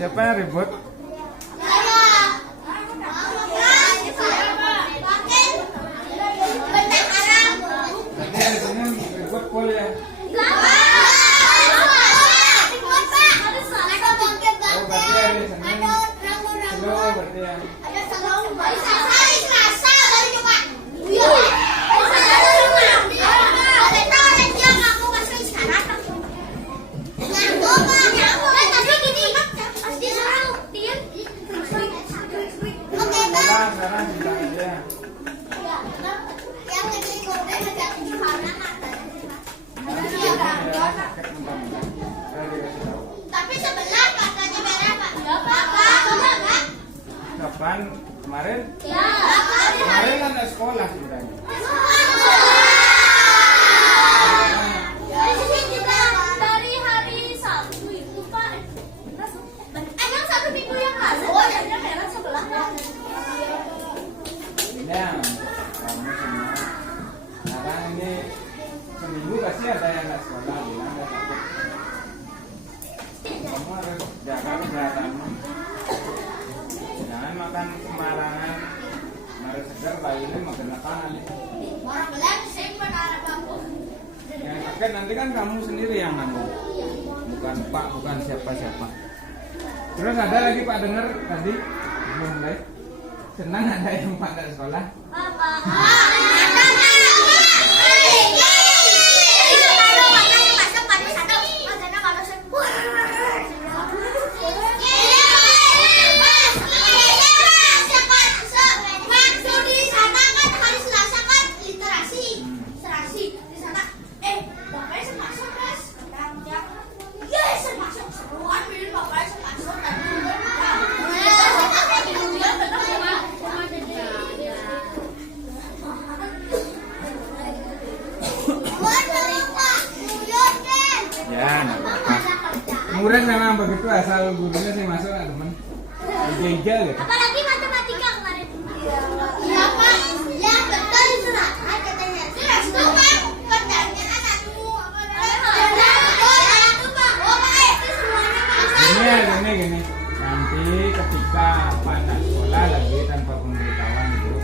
Siapa yang ribut? Tadi di sini ribut pol ya. Oh, berarti hari Senin. Slow berarti ya. Sekarang bilang aja. Tapi sebelah katanya merah Pak. Kapan? Kemarin? Ya. Kemarin kan ada sekolah sebenarnya. Dari hari Sabtu itu Pak. Emang satu minggu yang lalu? Oh, jadinya merah sebelah Pak. Ya, kamu semua. Sekarang ini seminggu pasti ada yang nggak sekolah, bilang nggak sakit. Kamu harus jaga kesehatanmu. Jangan makan sembarangan. Mari segar bayi ini makan makanan. Orang bilang simpen anak bambu. Yang sakit nanti kan kamu sendiri yang nanggung. Bukan Pak, bukan siapa-siapa. Terus ada lagi Pak dengar tadi belum mulai. Senang ada yang Pak dari sekolah. Ya, nggak apa-apa. Murid memang begitu asal gurunya sih masuk nggak teman. Jejal gitu. Apalagi matematika kemarin. Iya Pak. Ya betul surat katanya. Surat itu kan kerjanya anakmu. Gini. Nanti ketika Pak anak sekolah lagi tanpa pemberitahuan itu,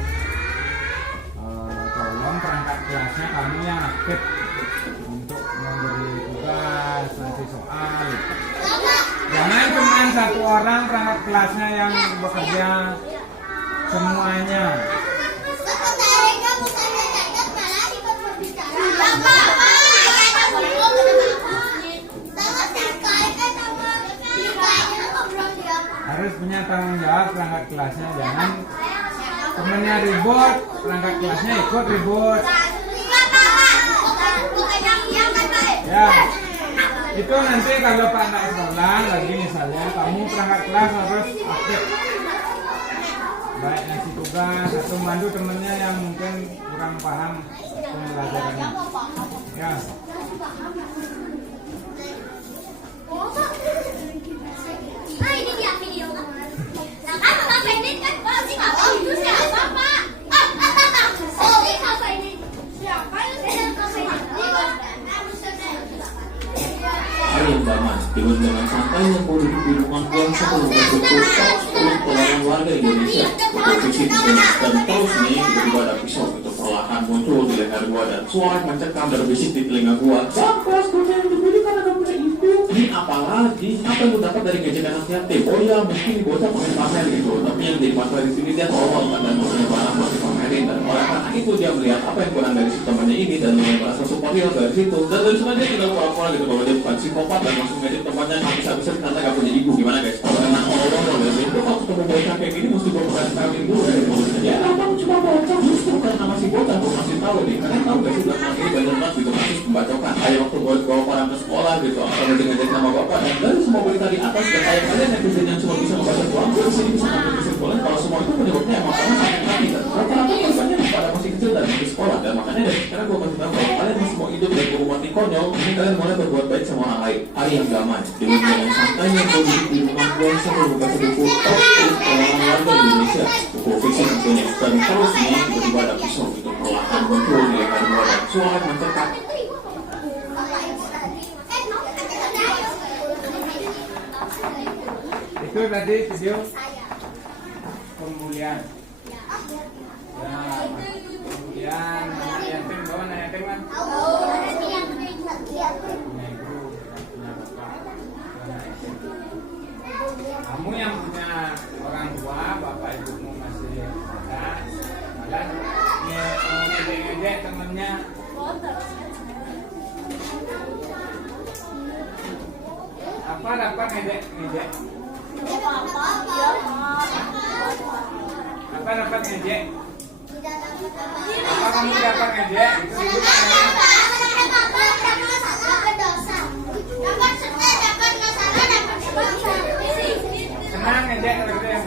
tolong perangkat kelasnya kamu yang aktif untuk memberi tugas, ngasih soal. Jangan cuma satu orang perangkat kelasnya yang bekerja semuanya. Harus punya tanggung jawab perangkat kelasnya. Jangan temennya ribut, perangkat kelasnya ikut ribut. Ya, itu nanti kalau Pak anak sekolah lagi misalnya kamu perangkat kelas harus aktif, baik ngasih tugas atau mandu temennya yang mungkin kurang paham pembelajarannya. Ya. Nah ini dia videonya. Nah kan Bang Fedin kan pasti nggak tahu itu siapa Pak. Oh ini Kak Fedin. Siapa yang Hari yang gamas, dengan santai yang boleh duduk di rumah buang sebelum masuk top 10 pelayan warga Indonesia. Posisi ditunjuk dan terus nih, tiba-tiba ada pisau itu perlahan muncul di leher gua dan suara mencekam berbisik di telinga gua. Sampai gua yang dibeli karena gak punya ibu. Ini apalagi? Apa yang gua dapat dari gadget anak yatim? Oh ya, mungkin bocah pakai pamer gitu. Tapi yang jadi masalah di sini dia tolong dan punya barang buat dipamerin, dan oleh karena itu dia melihat apa yang kurang dari si temannya ini dan mulai merasa superior dari situ. Dan dari sana dia tinggal pura-pura gitu bahwa dia bukan psikopat dan langsung ngedit temannya habis-habisan karena gak punya ibu. Gimana guys? Kalau enak ngomong dari itu kalau ketemu bocah kayak gini mesti gua perhatiin dulu ya. Ya abang cuma bocah, justru karena masih bocah gua masih tahu nih. Kalian tahu gak sih belakang ini banyak banget gitu kasus pembacokan. Kayak waktu gua bawa orang ke sekolah gitu, kalau dengan ngedit nama bapak dan dari semua berita di atas dan kayak kalian netizen yang cuma bisa membaca doang, gua disini bisa ngambil kesimpulan kalau semua itu penyebabnya emang karena sakit hati dan rata-rata korbannya pada masih kecil dan masih sekolah. Dan makanya dari sekarang gua kasih tahu kalau kalian masih mau hidup dari hukuman konyol, ini kalian mulai berbuat baik sama orang lain. Hari yang gaman, dengan jalan santai yang kau duduk di rumah gua sebelum membaca buku top 10 pelayan warga Indonesia. Buku fiksi tentunya. Dan terus nih, tiba-tiba ada pisau itu perlahan muncul di leher gua dan suara mencekam. Itu Itu tadi video Saya. pembulian. Ya, kemudian anak yatim, bawa anak yatim kan? Punya ibu, punya bapak, anak yatim. Kamu yang punya orang tua, bapak ibumu masih ada, malah ngejek temennya. Apa dapat ngejek? Apa dapat ngejek? Apa kamu dapat ngejek? Itu ibu tanya. Senang ngejek gitu ya.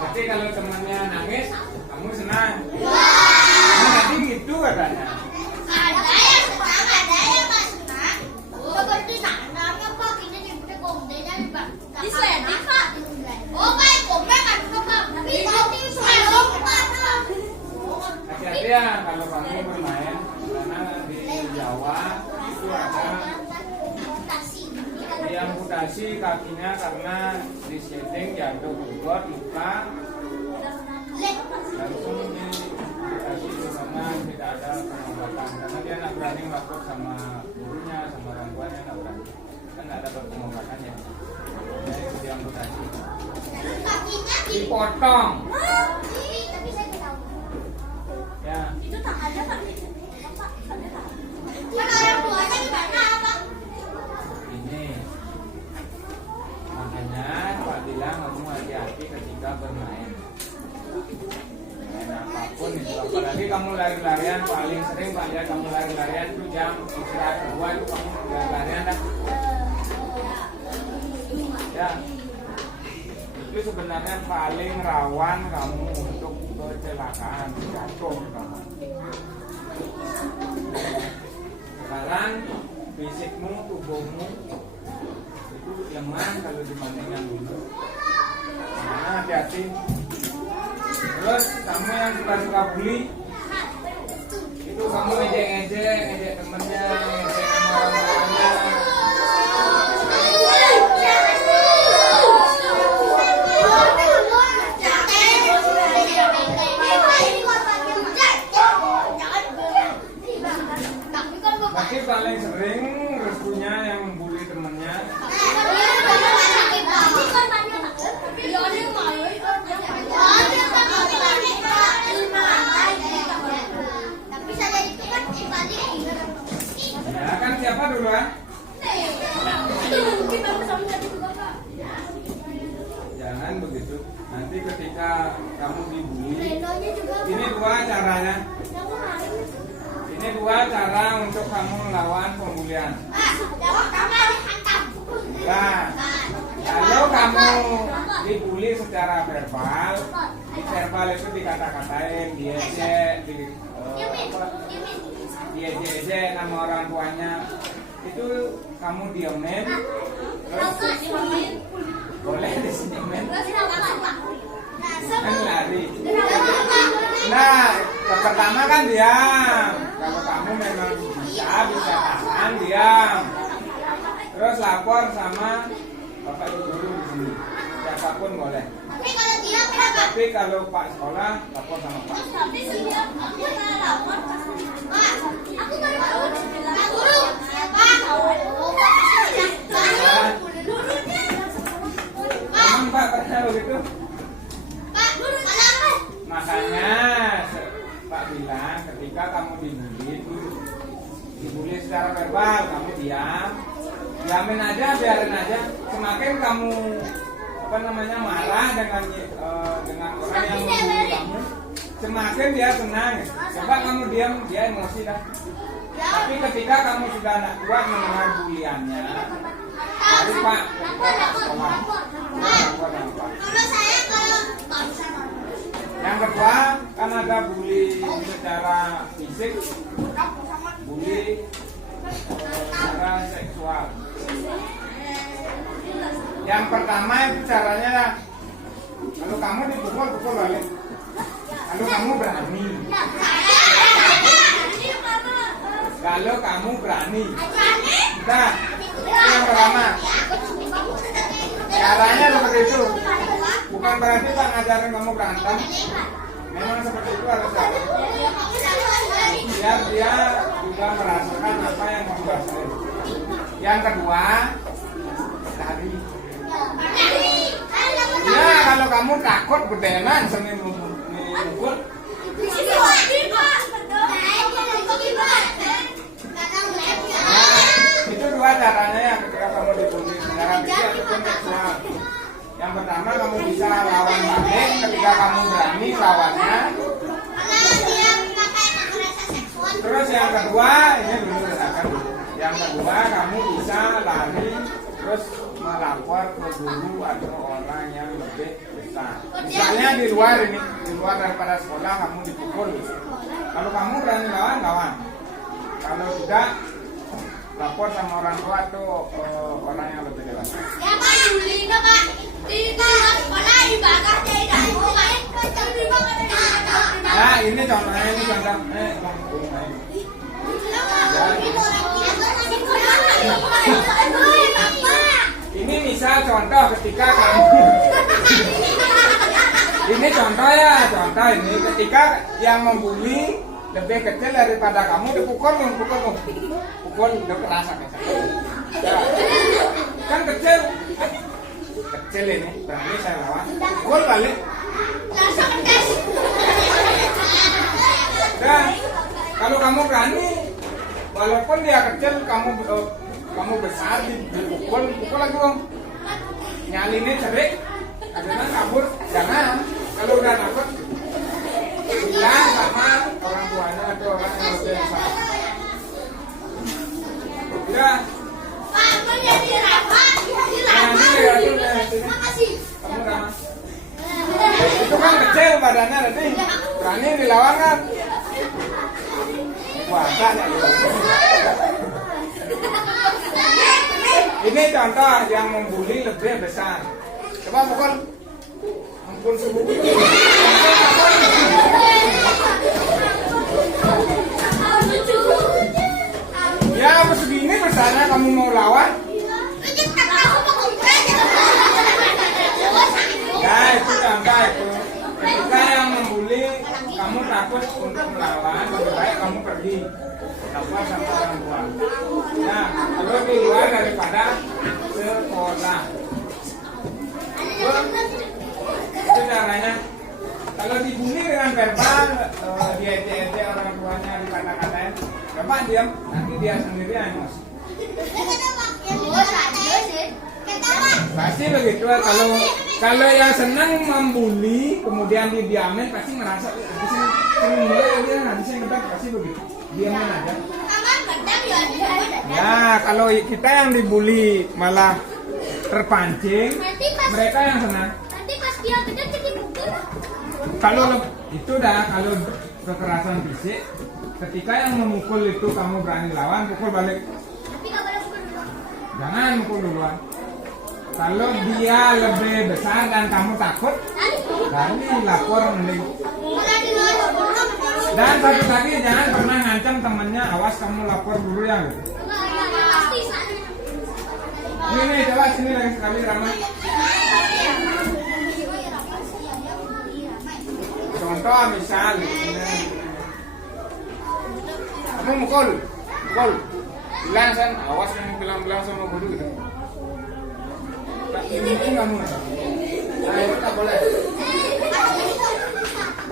Tapi kalau temannya nangis, kamu senang. Nah, tadi gitu katanya. Hati-hati ya kalau kamu bermain, karena di Jawa itu ada amputasi kakinya karena di setting jatuh bobot luka langsung diamputasi di sana tidak ada pengobatan karena dia nggak berani melapor sama gurunya sama orang tuanya nggak berani kan nggak dapat pengobatan ya jadi diamputasi dipotong ya Itu tak ada Pak. Kan orang tuanya gimana apa? ini makanya Pak bilang kamu hati-hati ketika bermain apapun itu apalagi kamu lari-larian paling sering Pak lihat kamu lari-larian itu jam istirahat kedua itu kamu lari-larian dah ya itu sebenarnya paling rawan kamu untuk kecelakaan jatuh kamu sekarang fisikmu tubuhmu itu lemah kalau dibandingkan dulu nah hati-hati. Terus kamu yang suka bully itu kamu ngejek temennya, ngejek sama orang tuanya. Tapi paling sering restunya yang membuli temennya. Ya kan siapa duluan? Jangan begitu. Nanti ketika kamu dibully, ini dua caranya. Ini dua cara untuk kamu melawan pembulian. Nah, kalau kamu dibully secara verbal, verbal itu dikata-katain, diejek, diejek nama orang tuanya, itu kamu diemin, terus boleh disenyumin, kan lari. Nah, pertama kan diam. Kalau kamu memang bisa tahan diam. Terus lapor sama bapak ibu guru di sini. Siapapun boleh. Tapi kalau Pak sekolah lapor sama Pak. Emang Pak pernah begitu? Makanya Pak bilang ketika kamu dibully secara verbal, kamu diamin aja, biarin aja. Semakin kamu marah dengan orang yang membuli kamu, semakin dia senang. Coba kamu diam, dia emosi dah. Tapi ketika kamu sudah nak kuat mendengar buliannya, baru Pak sekolah. Yang kedua, kan ada bully secara fisik, bully secara seksual. Yang pertama itu caranya, kalau kamu dipukul balik. Kalau kamu berani, nggak kalau kamu berani. Nah, yang pertama, caranya seperti itu. Bukan berarti Pak ngajarin kamu berantem. Memang seperti itu harusnya. Biar dia juga merasakan apa yang kamu rasain. Yang kedua, lari. Ya, kalau kamu takut bedenan seni mukul. Itu dua caranya ya ketika kamu dibully. Cara fisik ataupun seksual. Yang pertama kamu bisa lawan balik ketika kamu berani lawannya. Terus yang kedua ini dulu katakan. Yang kedua kamu bisa lari terus melapor ke guru atau orang yang lebih besar. Misalnya di luar ini, di luar daripada sekolah kamu dipukul. Kalau kamu berani lawan. Kalau tidak, lapor sama orang tua atau orang yang lebih dewasa. Nah ini contohnya ini contoh. Ini misal contoh ketika kamu ini contoh ya, contoh ini ketika yang membuli lebih kecil daripada kamu dipukul udah kerasa ya. Kan kecil ini berani saya lawan pukul balik. Dan kalau kamu berani walaupun dia kecil kamu besar dipukul lagi dong. Nyalinnya cerik, kadang kabur, jangan. Kalau udah takut, bilang sama orang tuanya atau orang yang lebih besar. Udah. Kamu ramah. Itu kan kecil badannya tadi, berani dilawan kan? Puasa ya. Ini contoh yang membuli lebih besar. Coba pukul. Ampun subuh. Ya segini besarnya kamu mau lawan? Ya itu contoh itu. Ketika yang membuli kamu takut untuk melawan, lebih baik kamu pergi. Lapor sama orang tua. Nah, kalau di luar daripada sekolah. Itu caranya. Kalau dibully dengan verbal, diete-ete orang tuanya dikata-katain, coba diam, nanti dia sendiri emosi. Pasti begitu. Kalau yang senang membuli, kemudian didiamin, pasti merasa di sini dia nanti saya ngedak pasti begitu. Diamin aja. Nah, kalau kita yang dibully malah terpancing, mereka yang senang. Nanti pas dia gede jadi pukul. Kalau itu dah, kalau kekerasan fisik, ketika yang memukul itu kamu berani lawan, pukul balik. Tapi nggak boleh pukul dulu. Jangan mukul duluan. Kalau dia lebih besar dan kamu takut, berani lapor mending. Dan satu lagi, jangan pernah ngancam temannya, awas kamu lapor dulu ya. Ini coba sini lagi sekali Rama. Contoh misal, kamu mukul, bilang san, awas kamu bilang sama guru gitu. Ini kamu, nah itu tak boleh.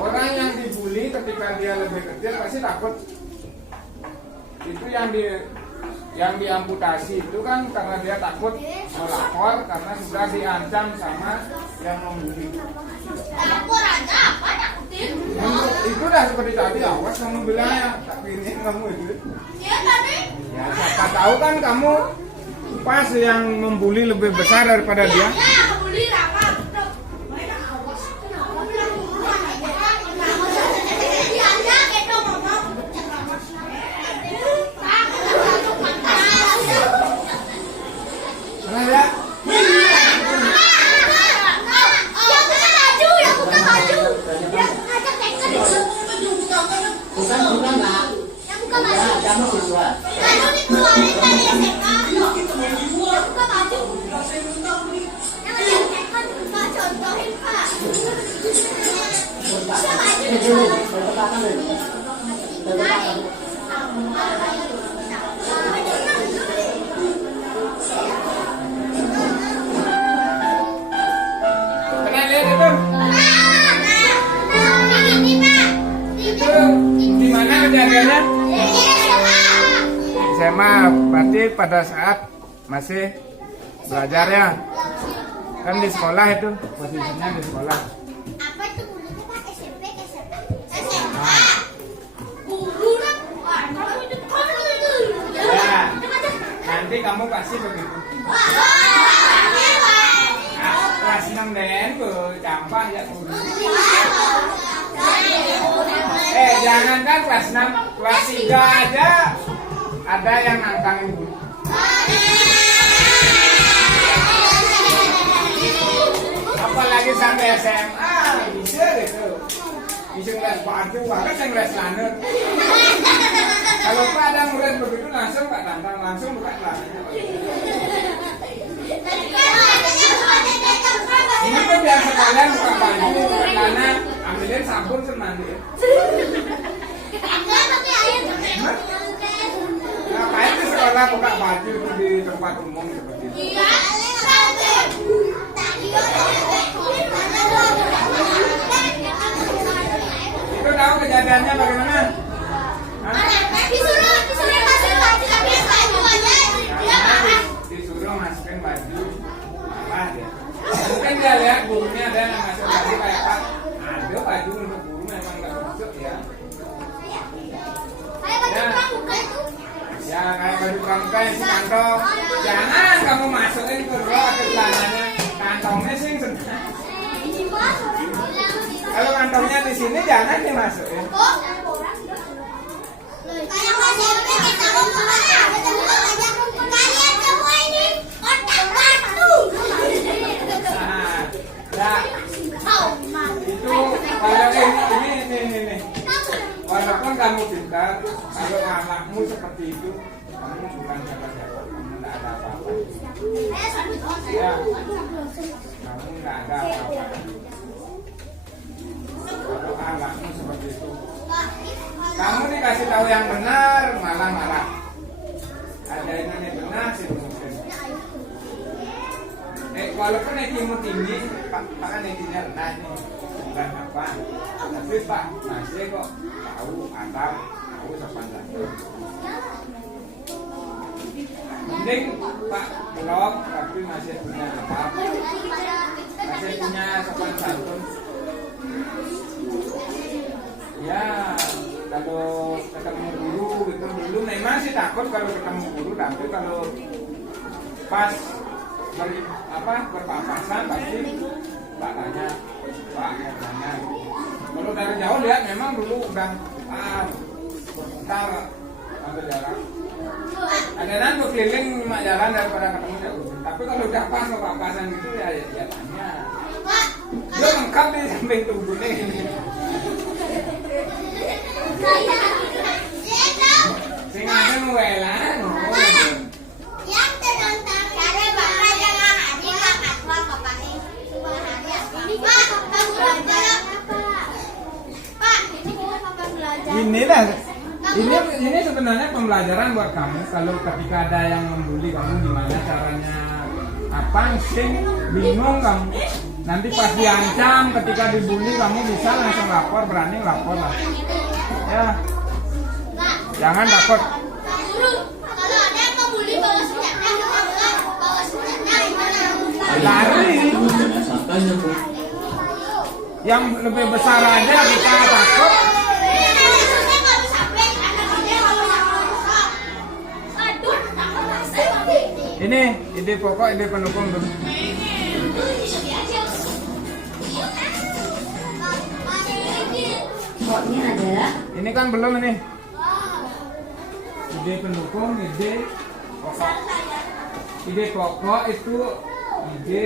Orang yang dibully ketika dia lebih kecil pasti takut. Itu yang diamputasi itu kan karena dia takut melapor karena sudah diancam sama yang membuli. Lapor aja apa nakutin? Itu dah seperti tadi, awas kamu bilang ya, tapi ini kamu itu. Iya tadi. Ya siapa tahu kan kamu pas yang membuli lebih besar daripada dia. Ya, membuli Rama. Awas. Kenapa bilang duluan aja? Dia aja gitu ngomong. Mana ya? buka baju. Kamu keluar. Lalu dikeluarin dari SMA. Buka baju. Namanya Pak, contohin Pak. Buka baju. Berkepatan dulu. Berkepatan. Pernah lihat itu? Ini Pak. Itu di mana kejadiannya? SMA, berarti pada saat masih belajar ya? Kan di sekolah itu, posisinya di sekolah. Apa itu gurunya Pak? SMP ke SMP? SMA. Guru kan? Wah, kamu itu Ya, nanti kamu kasih begitu. Nah, kelas 6 den, gampang ya guru. Jangankan kelas 6, kelas 3 aja ada yang nantangin guru. Apalagi sampai SMA, bisa gitu. Bisa ngeliat baju, bahkan saya ngeliat celana. Kalau Pak ada ngeliat begitu langsung Pak tantang, langsung buka celananya. Ini tuh biar sekalian buka baju, celana, ambilin sabun semandi. Ngapain di sekolah buka baju itu di tempat umum seperti itu? Itu tahu kejadiannya bagaimana? Disuruh masukin baju, malah dia. Mungkin dia lihat gurunya ada yang masuk baju kayak Pak. Ada baju untuk guru memang nggak masuk ya. Ya kayak baju pramuka yang si kantong. Jangan kamu masukin ke bawah ke celananya. Kantongnya sih senang. Kalau kantongnya di sini jangan dimasukin. Kalian semua ini otak batu. Nah, ya itu kalau ini. Walaupun kamu pintar, kalau anakmu seperti itu, kamu bukan siapa-siapa, kamu tidak ada apa-apa. Ya, kamu tidak ada apa-apa. Kalau anakmu seperti itu, kamu dikasih tahu yang benar, malah marah. Ada ini benar sih mungkin. Walaupun IQ-mu tinggi, Pak kan IQ-nya rendah nih, bukan apa. Tapi Pak masih kok tahu antar, tahu sopan santun. Mending Pak belum, tapi masih punya apa? Masih punya sopan santun. Ya, kalau ketemu guru gitu dulu memang sih takut kalau ketemu guru, tapi kalau pas berpapasan pasti Pak tanya, Pak mau tanya. Kalau dari jauh lihat memang dulu udah sebentar ambil jarak. Ada berkeliling mak jalan daripada ketemu jauh. Tapi kalau udah pas papasan gitu ya tanya. Dia lengkap di samping tubuhnya ini. Sing ada nuelan. Yang tertantang karena bapak jangan hadir kakak tua bapak ini. Pak, kamu belajar apa? Pak, ini kamu belajar. Inilah ini sebenarnya pembelajaran buat kamu. Kalau ketika ada yang membuli kamu, gimana caranya? Apa sing bingung kamu? Nanti pas diancam ketika dibully kamu bisa langsung lapor, berani lapor lah. Ya, jangan takut. Guru, kalau ada yang membuli bawa senjata, bawa senjata gimana? Lari. Namun jangan sampai nyentuh. Yang lebih besar aja kita takut. Ini ide pokok, ide pendukung tuh. Pokoknya adalah Ini kan belum ini. Ide pendukung, ide pokok. Ide pokok itu ide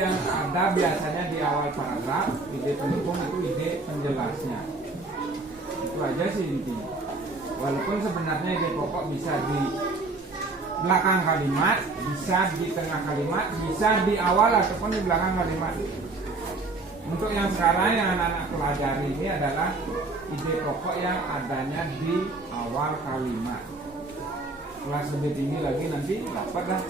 yang ada biasanya di awal paragraf. Ide pendukung itu ide penjelasnya. Itu aja sih intinya. Walaupun sebenarnya ide pokok bisa di belakang kalimat, bisa di tengah kalimat, bisa di awal ataupun di belakang kalimat. Untuk yang sekarang yang anak-anak pelajari ini adalah ide pokok yang adanya di awal kalimat. Kelas lebih tinggi lagi nanti dapat lah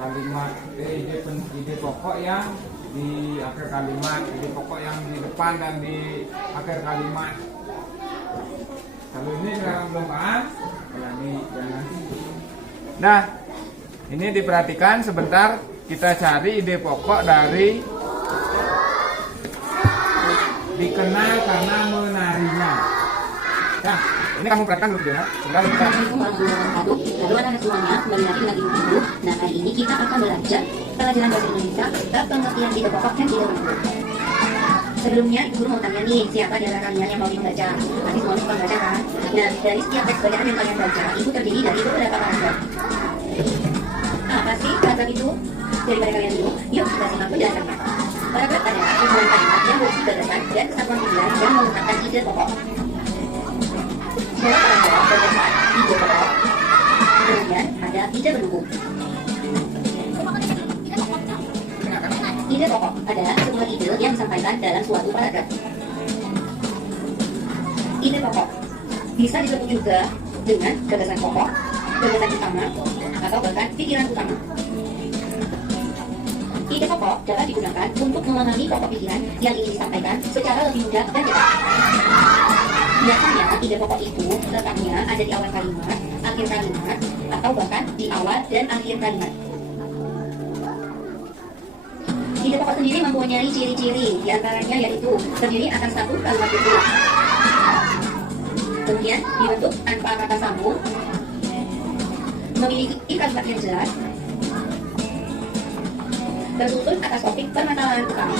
kalimat ide pokok yang di akhir kalimat, ide pokok yang di depan dan di akhir kalimat. Kalau ini sekarang belum paham, ulangi jangan. Nah, ini diperhatikan sebentar, kita cari ide pokok dari dikenal karena menarinya. Nah, ini kamu perhatikan dulu ya. Sebentar. Halo anak-anak semuanya, kembali lagi dengan Ibu Guru. Nah, hari ini kita akan belajar pelajaran bahasa Indonesia bab pengertian ide pokok dan ide menunggu. Sebelumnya, Ibu Guru mau tanya nih, siapa di antara kalian yang mau membaca? Nanti semuanya suka baca kan? Nah, dari setiap teks bacaan yang kalian baca, itu terdiri dari beberapa paragraf. Apa sih paragraf itu? Daripada kalian dulu, yuk kita simak penjelasannya. Paragraf adalah kumpulan kalimat yang berisi gagasan dan kesatuan pikiran yang mengungkapkan ide pokok. Dalam paragraf terdapat ide pokok, kemudian ada ide pendukung. Ide pokok adalah sebuah ide yang disampaikan dalam suatu paragraf. Ide pokok bisa disebut juga dengan gagasan pokok, gagasan utama, atau bahkan pikiran utama. Ide pokok dapat digunakan untuk memahami pokok pikiran yang ingin disampaikan secara lebih mudah dan cepat. Biasanya ide pokok itu letaknya ada di awal kalimat, akhir kalimat, atau bahkan di awal dan akhir kalimat. Ide pokok sendiri mempunyai ciri-ciri, diantaranya yaitu terdiri atas satu kalimat utuh, kemudian dibentuk tanpa kata sambung, memiliki kalimat yang jelas, bersusun atas topik permasalahan utama.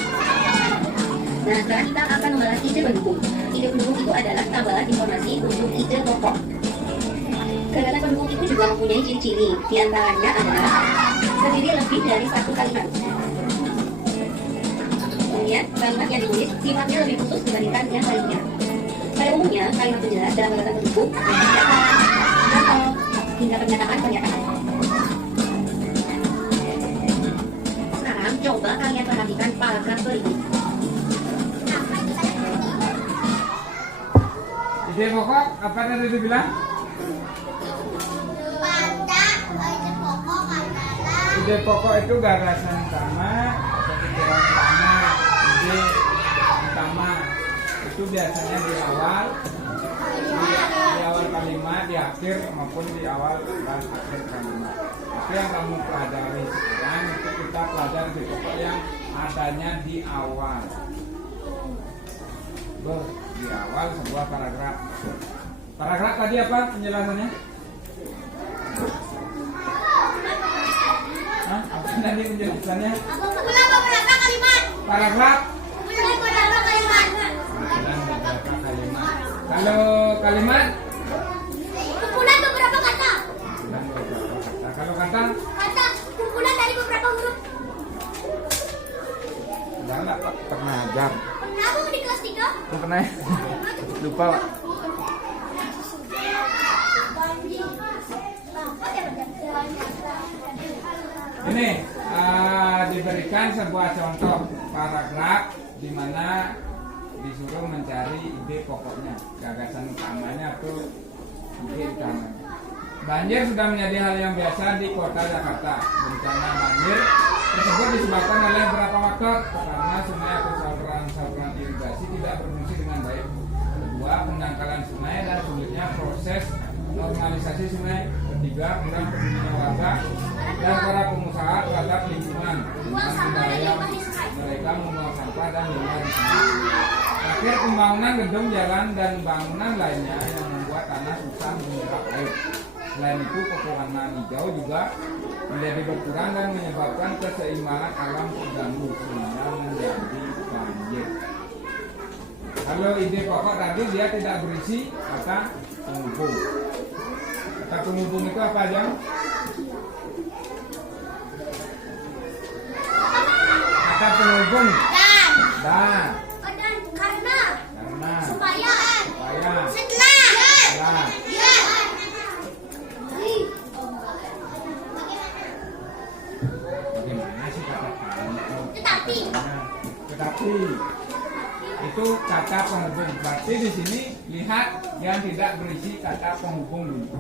Nah, sekarang kita akan membahas ide pendukung. Ide pendukung itu adalah tambahan informasi untuk ide pokok. Gagasan pendukung itu juga mempunyai ciri-ciri, diantaranya adalah terdiri lebih dari satu kalimat. Kemudian, kalimat yang ditulis sifatnya lebih khusus dibandingkan yang lainnya. Pada umumnya, kalimat penjelas dalam gagasan pendukung atau hingga pernyataan-pernyataan. Sekarang, coba kalian perhatikan paragraf berikut. Ide pokok apa tadi dibilang? Ide pokok itu gagasan utama atau pikiran utama, ide utama itu biasanya di awal kalimat, di akhir maupun di awal dan akhir kalimat. Tapi yang kamu pelajari sekarang itu kita pelajari ide pokok yang adanya di awal. Di awal sebuah paragraf. Paragraf tadi apa penjelasannya? Apa tadi penjelasannya? Beberapa kalimat. Paragraf. Beberapa kalimat. Beberapa kalimat. Kalau kalimat? Kumpulan beberapa kata. Kalau kata? Kata kumpulan dari beberapa huruf. Enggak pernah ajar. Kamu di kelas 3? Pernah? Lupa, Pak. Ini diberikan sebuah contoh paragraf di mana disuruh mencari ide pokoknya, gagasan utamanya atau ide utamanya. Banjir sudah menjadi hal yang biasa di kota Jakarta. Bencana banjir tersebut disebabkan oleh beberapa faktor. Pertama, sungai atau saluran irigasi tidak berfungsi dengan baik. Kedua, pendangkalan sungai dan sulitnya proses normalisasi sungai. Ketiga, kurang pedulinya warga dan para pengusaha terhadap lingkungan dengan budaya mereka membuang sampah dan limbah di sungai. Akhir pembangunan gedung, jalan dan bangunan lainnya yang membuat tanah susah menyerap air. Selain itu, pepohonan hijau juga menjadi berkurang dan menyebabkan keseimbangan alam terganggu sehingga menjadi banjir. Kalau ide pokok tadi dia tidak berisi kata penghubung. Kata penghubung itu apa aja? Kata penghubung dan karena supaya setelah itu kata penghubung. Berarti di sini lihat yang tidak berisi kata penghubung dulu.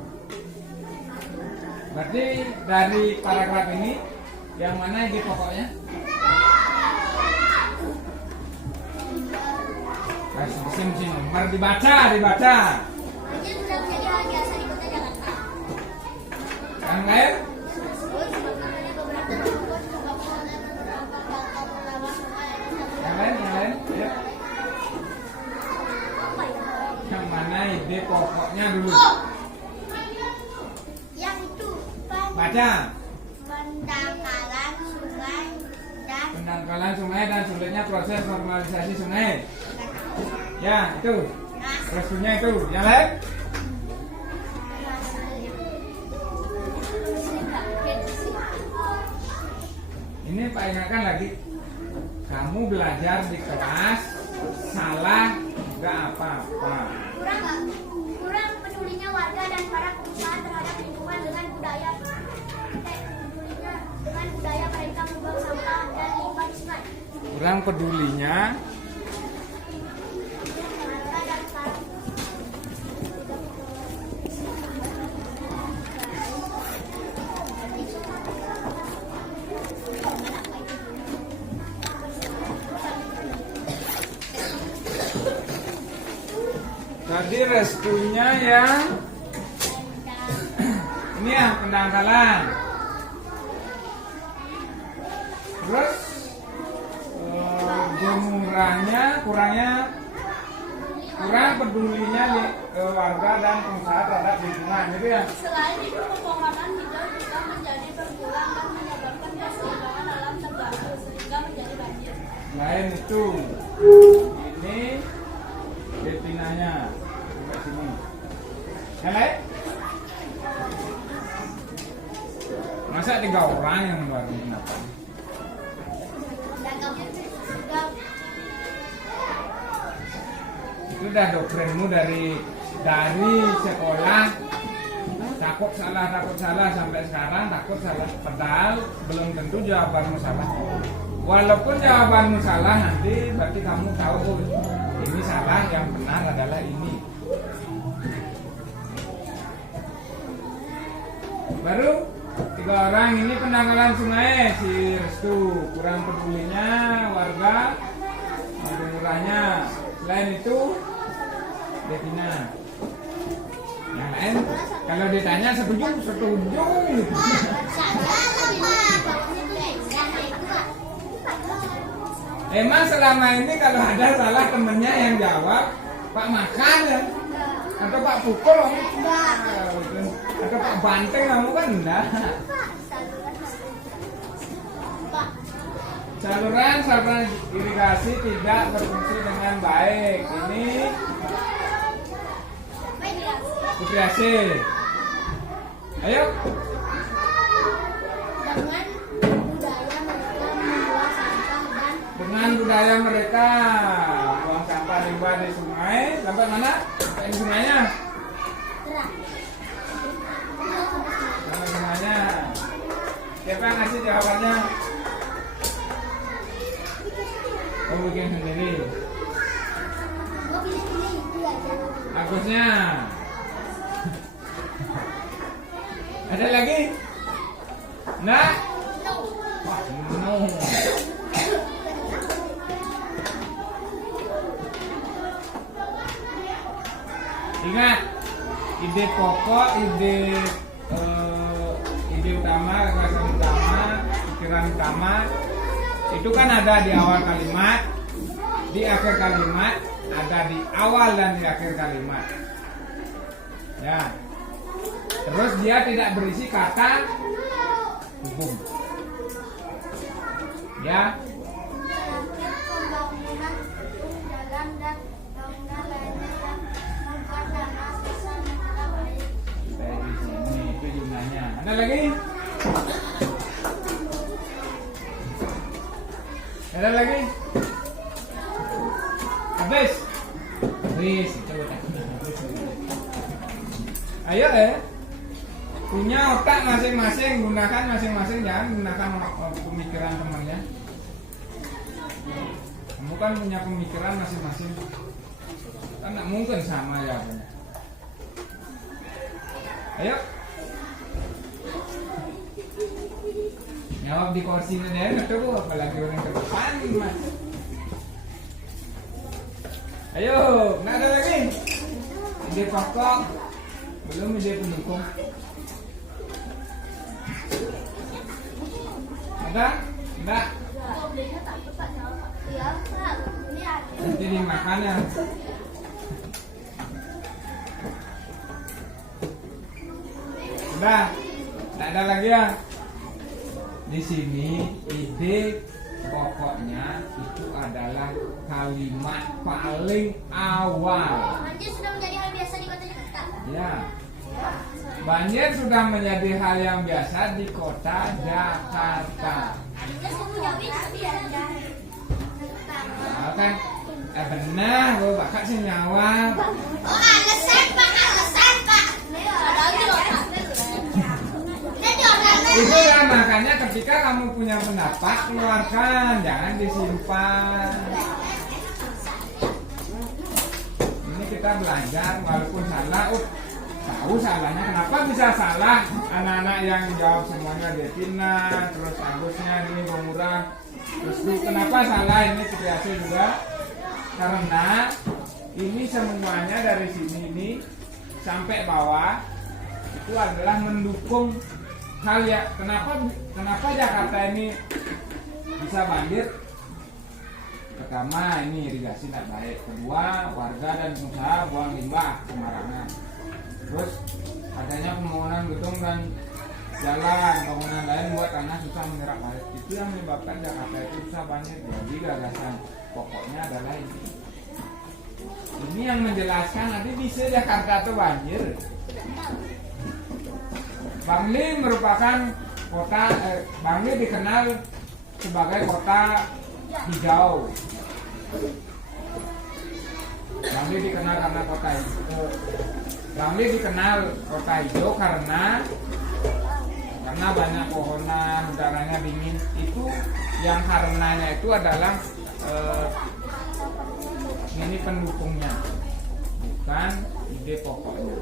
Berarti dari paragraf ini yang mana ide pokoknya? Sini. Mari dibaca. Ini sudah menjadi hal biasa di kota Jakarta. Yang lain? Yang lain? Ya. Yang mana ide pokoknya dulu? Oh, yang itu Baca. pendangkalan sungai Pendangkalan sungai dan sulitnya proses normalisasi sungai. Ya, itu. Restunya itu. Yang lain? Ini Pak ingatkan lagi. Kamu belajar di kelas, salah nggak apa-apa. kurang pedulinya warga dan para pengusaha terhadap lingkungan dengan budaya mereka membuang sampah dan limbah di sungai. Kurang pedulinya Warga dan para tadi restunya yang ini yang pendangkalan. Terus kurang pedulinya warga dan pengusaha terhadap lingkungan itu ya. Selain itu, pembangunan hijau juga menjadi berulang dan menyebabkan keseimbangan alam terganggu sehingga menjadi banjir. Lain itu ini betinanya sampai sini. Yang lain? Masa 3 orang yang mengeluarkan kenapa? Itu udah doktrinmu dari sekolah. Takut salah sampai sekarang takut salah. Padahal belum tentu jawabanmu salah. Walaupun jawabanmu salah nanti berarti kamu tahu ini salah, yang benar adalah ini. Baru 3 orang ini pendangkalan sungai si Restu, kurang pedulinya warga, murahnya. Selain itu Devina. Yang lain kalau ditanya setuju. Emang selama ini kalau ada salah temennya yang jawab Pak makan ya, atau Pak pukul atau Pak banteng kamu kan enggak. Saluran irigasi tidak berfungsi dengan baik. Ini Putri Asih. Ayo. Dengan budaya mereka buang sampah limbah di sungai. Sampai mana? Sampai di sungainya. Sampai sungainya. Siapa yang ngasih jawabannya? Oh, bikin sendiri. Bagusnya. Ada lagi? Nah? No. Ingat, ide pokok, ide utama, gagasan utama, pikiran utama itu kan ada di awal kalimat, di akhir kalimat, ada di awal dan di akhir kalimat. Ya. Terus dia tidak berisi kata hubung. Ya. Pembangunan jalan dan bangunan lainnya yang membuat dana sisa negara baik. Dari sini itu jumlahnya. Ada lagi? Ada lagi? Habis? Habis. Ayo punya otak masing-masing, gunakan masing-masing, jangan gunakan pemikiran temannya. Kamu kan punya pemikiran masing-masing. Kan nggak mungkin sama ya. Ayo. Jawab di kursinya deh, nggak tahu apalagi orang ke depan mas. Ayo, nggak ada lagi. Ide pokok, belum ide pendukung. Ada? Enggak? Nanti dimakan ya. Udah, nggak ada lagi ya. Di sini ide pokoknya itu adalah kalimat paling awal. Banjir sudah menjadi hal biasa di kota Jakarta. Ya. Banjir sudah menjadi hal yang biasa di kota Jakarta. Oke. Benar, Bu. Bakal sih nyawab. Oh, alasan Pak. Itu ya makanya ketika kamu punya pendapat keluarkan, jangan disimpan. Ini kita belajar walaupun salah, tahu salahnya. Kenapa bisa salah? Anak-anak yang jawab semuanya Detina, terus Agusnya ini Murah, terus kenapa salah ini Triasi juga? Karena ini semuanya dari sini ini sampai bawah itu adalah mendukung hal ya. Kenapa Jakarta ini bisa banjir? Pertama, ini irigasi tidak baik. Kedua, warga dan pengusaha buang limbah sembarangan. Terus adanya pembangunan gedung dan jalan, bangunan lain buat tanah susah menyerap air. Itu yang menyebabkan Jakarta itu susah banjir. Jadi gagasan pokoknya adalah ini. Ini yang menjelaskan nanti bisa Jakarta itu banjir. Bangli merupakan kota, Bangli dikenal sebagai kota hijau. Bangli dikenal karena kota hijau. Bangli dikenal kota hijau karena banyak pohonan, udaranya dingin. Itu yang karenanya itu adalah ini pendukungnya, bukan ide pokoknya.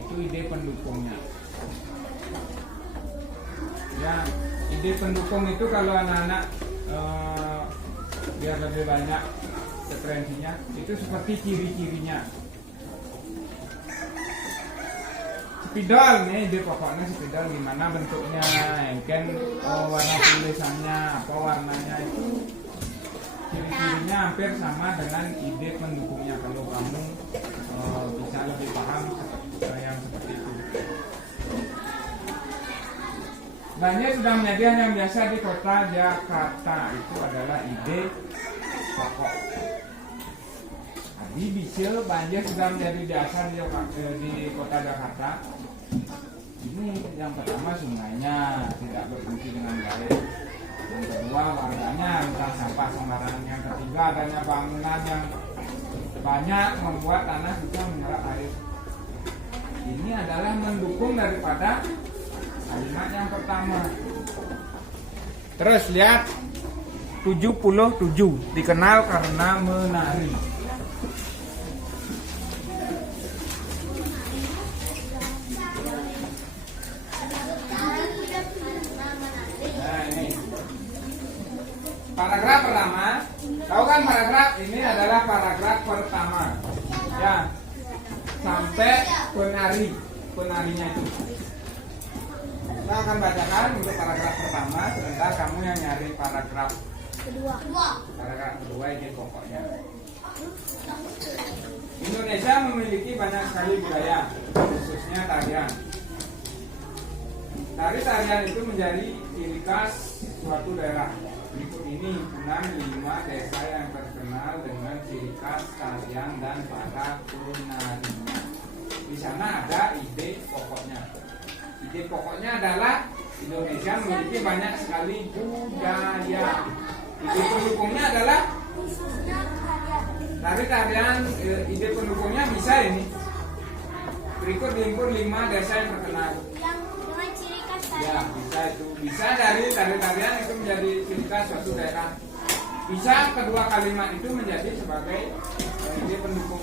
Itu ide pendukungnya. Ya, ide pendukung itu kalau anak-anak biar lebih banyak referensinya, itu seperti ciri-cirinya. Spidol nih, ide pokoknya spidol gimana bentuknya, engken warna tulisannya, apa warnanya, itu ciri-cirinya hampir sama dengan ide pendukungnya. Kalau kamu bisa lebih paham yang seperti itu. Banjir sudah menjadi hal yang biasa di kota Jakarta. Itu adalah ide pokok. Jadi bisa banjir sudah menjadi biasa di kota Jakarta. Ini yang pertama, sungainya tidak berfungsi dengan baik. Yang kedua, warganya buang sampah sembarangan. Yang ketiga, adanya bangunan yang banyak membuat tanah susah menyerap air. Ini adalah mendukung daripada kalimat yang pertama. Terus lihat 77 dikenal karena menari. Nah, ini paragraf pertama. Tahu kan paragraf ini adalah paragraf pertama. Ya. Sampai penarinya itu. Kita akan bacakan untuk paragraf pertama, sebentar kamu yang nyari paragraf kedua. Paragraf kedua ini pokoknya. Indonesia memiliki banyak sekali budaya, khususnya tarian. Tarian itu menjadi ciri khas suatu daerah. Berikut ini himpunan 5 desa yang terkenal dengan ciri khas tarian dan para penarinya. Di sana ada ide pokoknya. Ide pokoknya adalah Indonesia memiliki banyak sekali budaya. Ide pendukungnya adalah tarian. Ide pendukungnya bisa ini. Berikut dihimpun 5 desa yang terkenal. Yang dengan ciri khas Ya, bisa itu. Bisa dari tarian itu menjadi ciri khas suatu daerah. bisa kedua kalimat itu menjadi sebagai ide pendukung.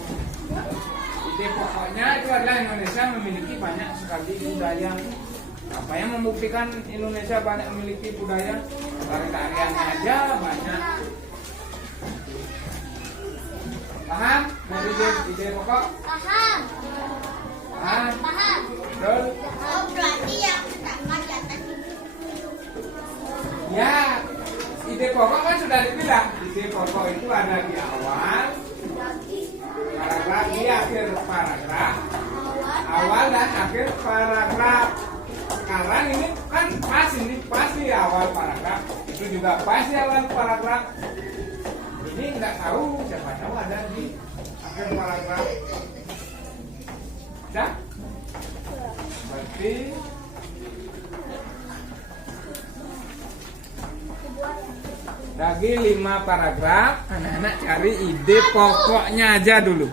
Ide pokoknya itu adalah Indonesia memiliki banyak sekali budaya. Apa yang membuktikan Indonesia banyak memiliki budaya? Tarian-tariannya aja banyak. Paham? Dari ide pokok? Paham. Paham? Paham. Betul? Oh, berarti yang pertama di atas ini. Ya, ide pokok kan sudah dibilang. Ide pokok itu ada di awal paragraf, di akhir paragraf, awal dan akhir paragraf. Sekarang ini kan pas di awal paragraf, itu juga pas di awal paragraf. Ini nggak tahu, siapa tahu ada di akhir paragraf. Sudah? Berarti lagi 5 paragraf, anak-anak cari ide pokoknya aja dulu.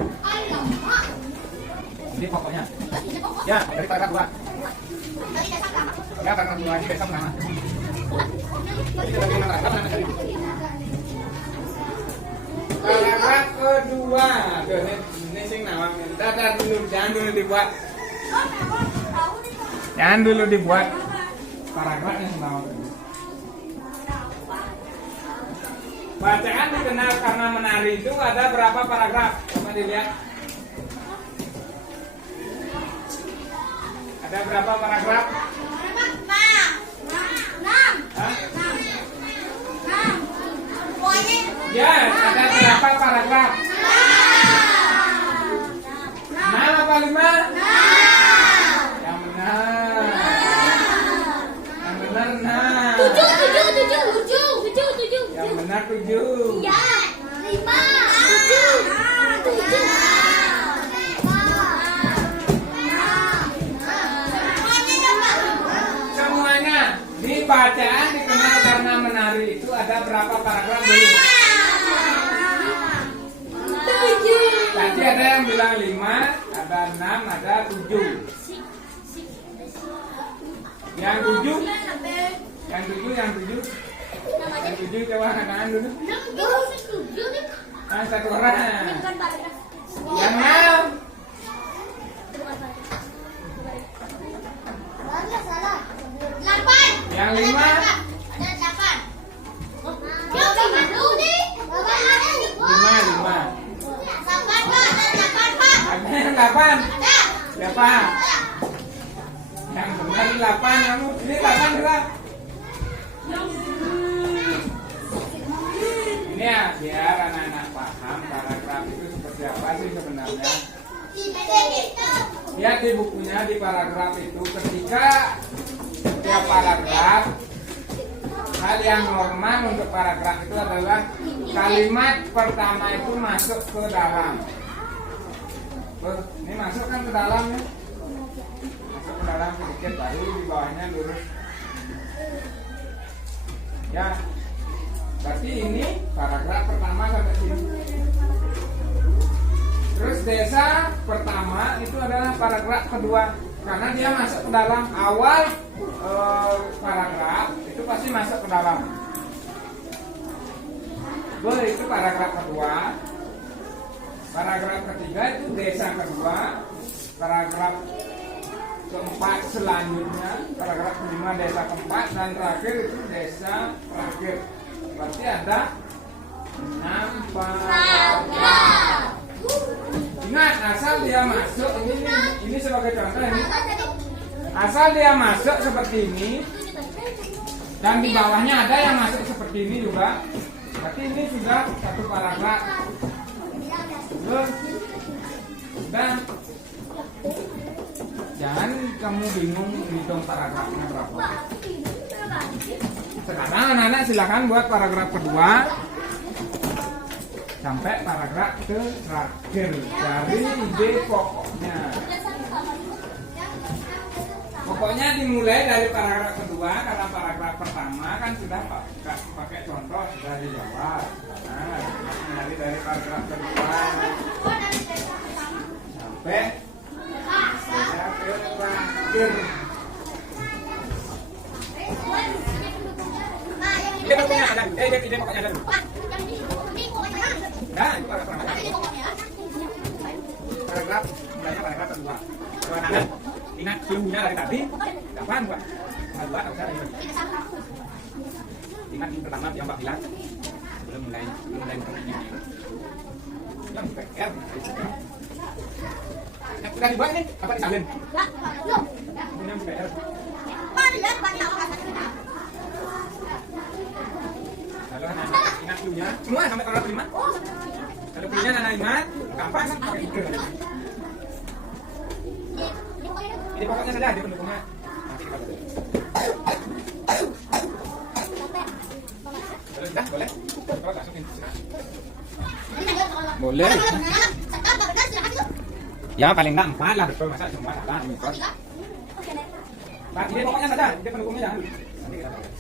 Ide pokoknya. Ya, dari paragraf 2. Ya, paragraf 2 ini besok nama. Ini lagi paragraf mana tadi? Paragraf kedua. Tuh, ini sing nama. Datar dulu, jangan dulu dibuat. Jangan dulu dibuat paragrafnya sama. Bacaan dikenal karena menari itu ada berapa paragraf? Coba dilihat. Ada berapa paragraf? Hah? Ya, ada berapa paragraf? 6 apa 5? Yang benar. Yang benar 6. 7. Yang benar 7. Ya, 5. 7. Semuanya di bacaan dikenal karena menari itu ada berapa paragraf dulu? Tadi ada yang bilang 5, ada 6, ada 7. Yang 7? Yang 7? Yang 7 coba angkat tangan dulu. Yang 1 orang. Yang 6? Yang 5? Ada 8. 5. Ada yang 8? Siapa? Yang benar 8 kamu. Ini 8 juga. Ini ya biar anak-anak paham paragraf itu seperti apa sih sebenarnya. Lihat di bukunya di paragraf itu ketika setiap paragraf, hal yang normal untuk paragraf itu adalah kalimat pertama itu masuk ke dalam. Ini masuk kan ke dalam ya. Masuk ke dalam sedikit baru di bawahnya lurus. Ya. Berarti ini paragraf pertama sampai sini. Terus desa pertama itu adalah paragraf kedua karena dia masuk ke dalam awal paragraf itu pasti masuk ke dalam. Itu paragraf kedua. Paragraf ketiga itu desa kedua. Paragraf keempat selanjutnya, paragraf kelima desa keempat dan terakhir itu desa terakhir. Berarti ada 6 paragraf. Ingat, asal dia masuk ini sebagai contoh ini. Asal dia masuk seperti ini dan di bawahnya ada yang masuk seperti ini juga. Berarti ini sudah 1 paragraf. Dan jangan kamu bingung hitung paragrafnya berapa. Sekarang anak-anak silakan buat paragraf kedua sampai paragraf terakhir dari ide pokoknya. Pokoknya dimulai dari paragraf kedua karena paragraf pertama kan sudah pakai contoh sudah dijawab. Nah, dari paragraf kedua sampai terakhir. Ide pokoknya ada. Ide pokoknya ada. Kalau anak-anak ingat clue-nya dari tadi, kapan Pak? Tanggal 2 atau saya ingat yang pertama yang Pak bilang belum mulai ini. Yang PR. Yang sudah dibuat nih, apa disalin? Belum. Yang PR. Mana banyak orang. Lalu anak-anak ingat clue-nya, semua sampai tanggal 5. Kalau clue-nya anak ingat, gampang pakai tiga. Ini pokoknya saja dia pendukungnya. Nanti kita boleh. Sudah, boleh. Coba masukin sini. Boleh. Ya paling enggak 4 lah, betul masa cuma salah ini. Pak, ini pokoknya saja, dia pendukungnya jangan. Nanti kita boleh.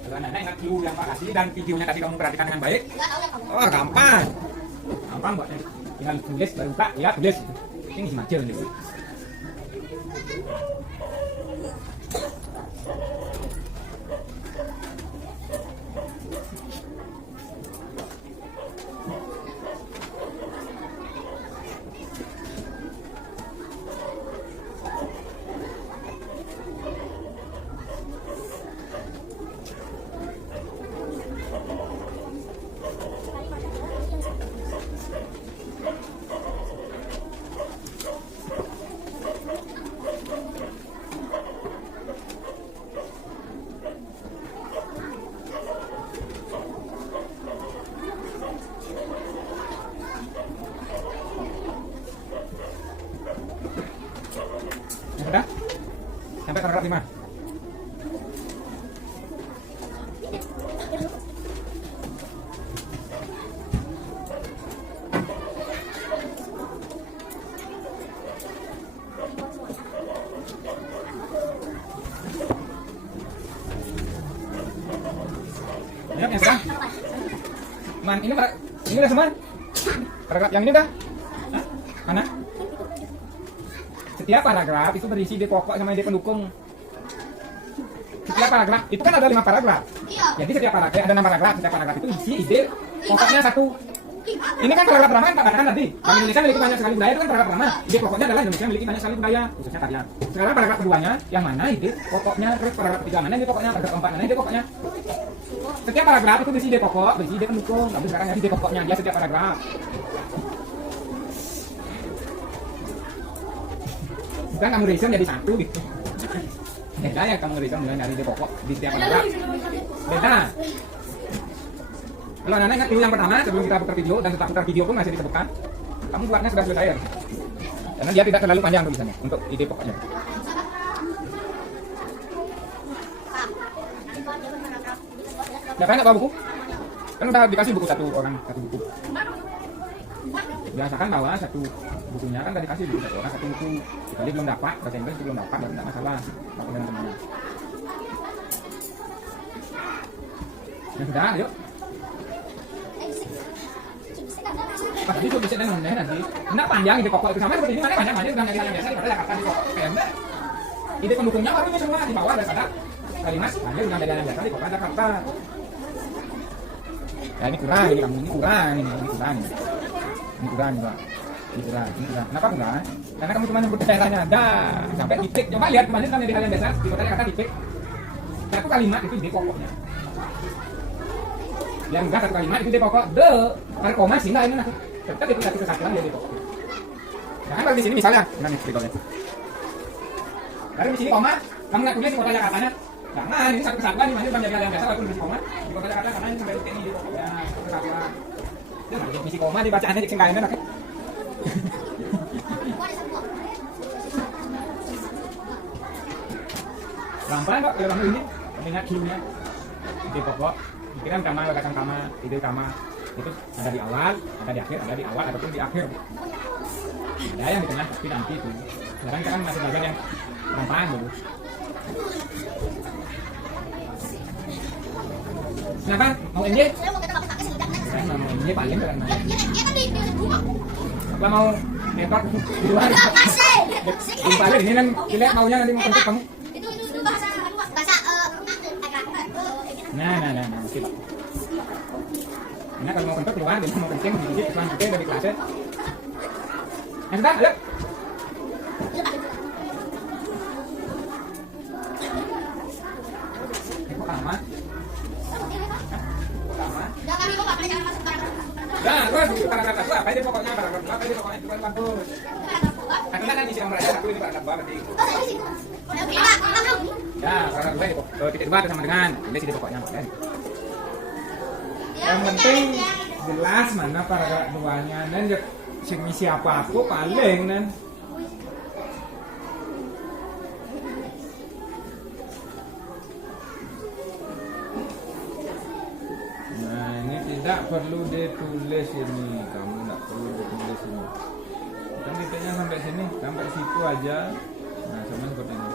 Kalau Anda ingat clue yang Pak kasih dan videonya tadi kamu perhatikan dengan baik. Oh, gampang. Gampang buatnya. Tinggal tulis baru Pak, ya tulis. Ini semacam ini. Sudah? Sampai paragraf 5. Lihat yang sedang. Man, ini udah semua. Paragraf yang ini udah. Hah? Mana? Setiap paragraf itu berisi ide pokok sama ide pendukung. Setiap paragraf itu kan ada 5 paragraf. Jadi setiap paragraf ada 6 paragraf. Setiap paragraf itu isi ide pokoknya satu. Ini kan paragraf pertama yang Pak katakan tadi. Bank Indonesia memiliki banyak sekali budaya, itu kan paragraf pertama. Ide pokoknya adalah Indonesia memiliki banyak sekali budaya, khususnya karya. Sekarang paragraf keduanya yang mana ide pokoknya, terus paragraf ketiga mana ide pokoknya, paragraf keempat mana ide pokoknya. Setiap paragraf itu berisi ide pokok, berisi ide pendukung. Tapi sekarang ya ide pokoknya dia setiap paragraf. Bukan kamu reason jadi satu gitu. Beda ya kamu reason mulai dari ide pokok di setiap paragraf. Beda. Kalau anak ingat dulu yang pertama sebelum kita putar video dan setelah putar video pun masih disebutkan, kamu buatnya sudah selesai ya. Karena dia tidak terlalu panjang tulisannya untuk ide pokoknya. Siapa yang nggak bawa buku? Kan udah dikasih buku satu orang satu buku. Biasakan bawa satu bukunya kan tadi kasih buku satu orang satu buku. Kali belum dapat bahasa Inggris belum dapat baru tidak masalah. Pakai dengan temannya. Ya sudah, yuk. Tadi itu bisa dengan nanti. Enggak panjang ide pokok itu sama seperti ini mana panjang udah nyari yang biasa daripada Jakarta di kok pendek. Ide pendukungnya baru ini semua di bawah daripada kalimat hanya dengan beda yang biasa di kota Jakarta. Ya ini kurang, ini kamu ini kurang, ini kurang. Ini kurang juga. Ini kurang. Kenapa enggak? Karena kamu cuma nyebut daerahnya ada sampai titik. Coba lihat kemarin kan di hal yang biasa di kota Jakarta titik. Satu kalimat itu ide pokoknya. Yang enggak satu kalimat itu ide pokok. Ada koma sih enggak ini nah. Tetap itu satu kesatuan ide pokok. Nah kan di sini misalnya, ini berikutnya. Dari di sini koma, kamu nggak tulis di kota Jakartanya. Jangan, ini satu kesatuan di mana bukan jadi hal yang biasa walaupun di koma di kota Jakarta karena ini sampai titik ini ide pokoknya satu kesatuan. Itu misi koma dibacaannya di singkatnya nak. Gampang kok kalau kamu ini mengingat clue-nya. Ide pokok, pikiran utama, gagasan utama, ide utama itu ada di awal, ada di akhir, ada di awal ataupun di akhir. Ada yang di tengah tapi nanti itu. Sekarang kita kan masih belajar yang gampang dulu. Kenapa? Mau MJ? Saya mau kita pakai seludak. Saya mau MJ paling keren mana? Dia kan di rumah. Apa mau metode di luar? Kasih. Di paling ini kan dilihat maunya nanti mau untuk kamu. Itu bahasa Nah, mesti Pak. Nah kalau mau kentut keluar, dia mau kencing, sedikit selanjutnya dari kelasnya. Sebentar, ayo. Pertama. Udah kami kok jangan masuk barang. Nah, terus paragraf satu apa ini pokoknya paragraf apa ini pokoknya itu kan bagus. Karena kan isi nomor satu ini paragraf berapa nanti? Ya, paragraf dua ini titik dua sama dengan ini sih pokoknya. Yang penting jelas mana paragraf duanya dan misi apa aku paling dan. Tidak perlu ditulis ini, kamu tidak perlu ditulis ini. Kan titiknya sampai sini, sampai situ aja. Nah, sama seperti ini.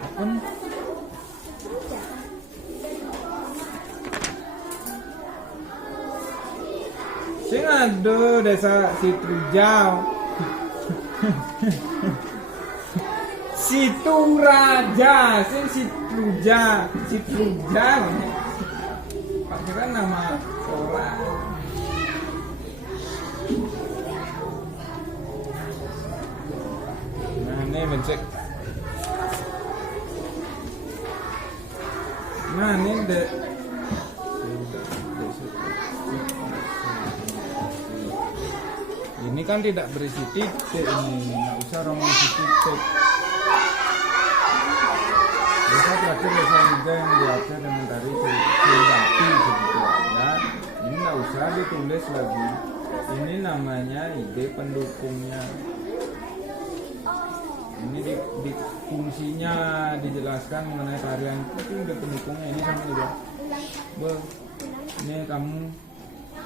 Apa? Sing aduh desa Sitrujau. Situ Raja, sing Sitruja. Kira nama sekolah. Nah ini mencek. Nah ini ini kan tidak berisi titik ini, nggak usah rombongan titik. Desa terakhir desa juga yang diatur dengan tarif Sindati segitu aja. Ini nggak usah ditulis lagi. Ini namanya ide pendukungnya. Ini di fungsinya dijelaskan mengenai tarian itu ide pendukungnya ini sama juga. Ini kamu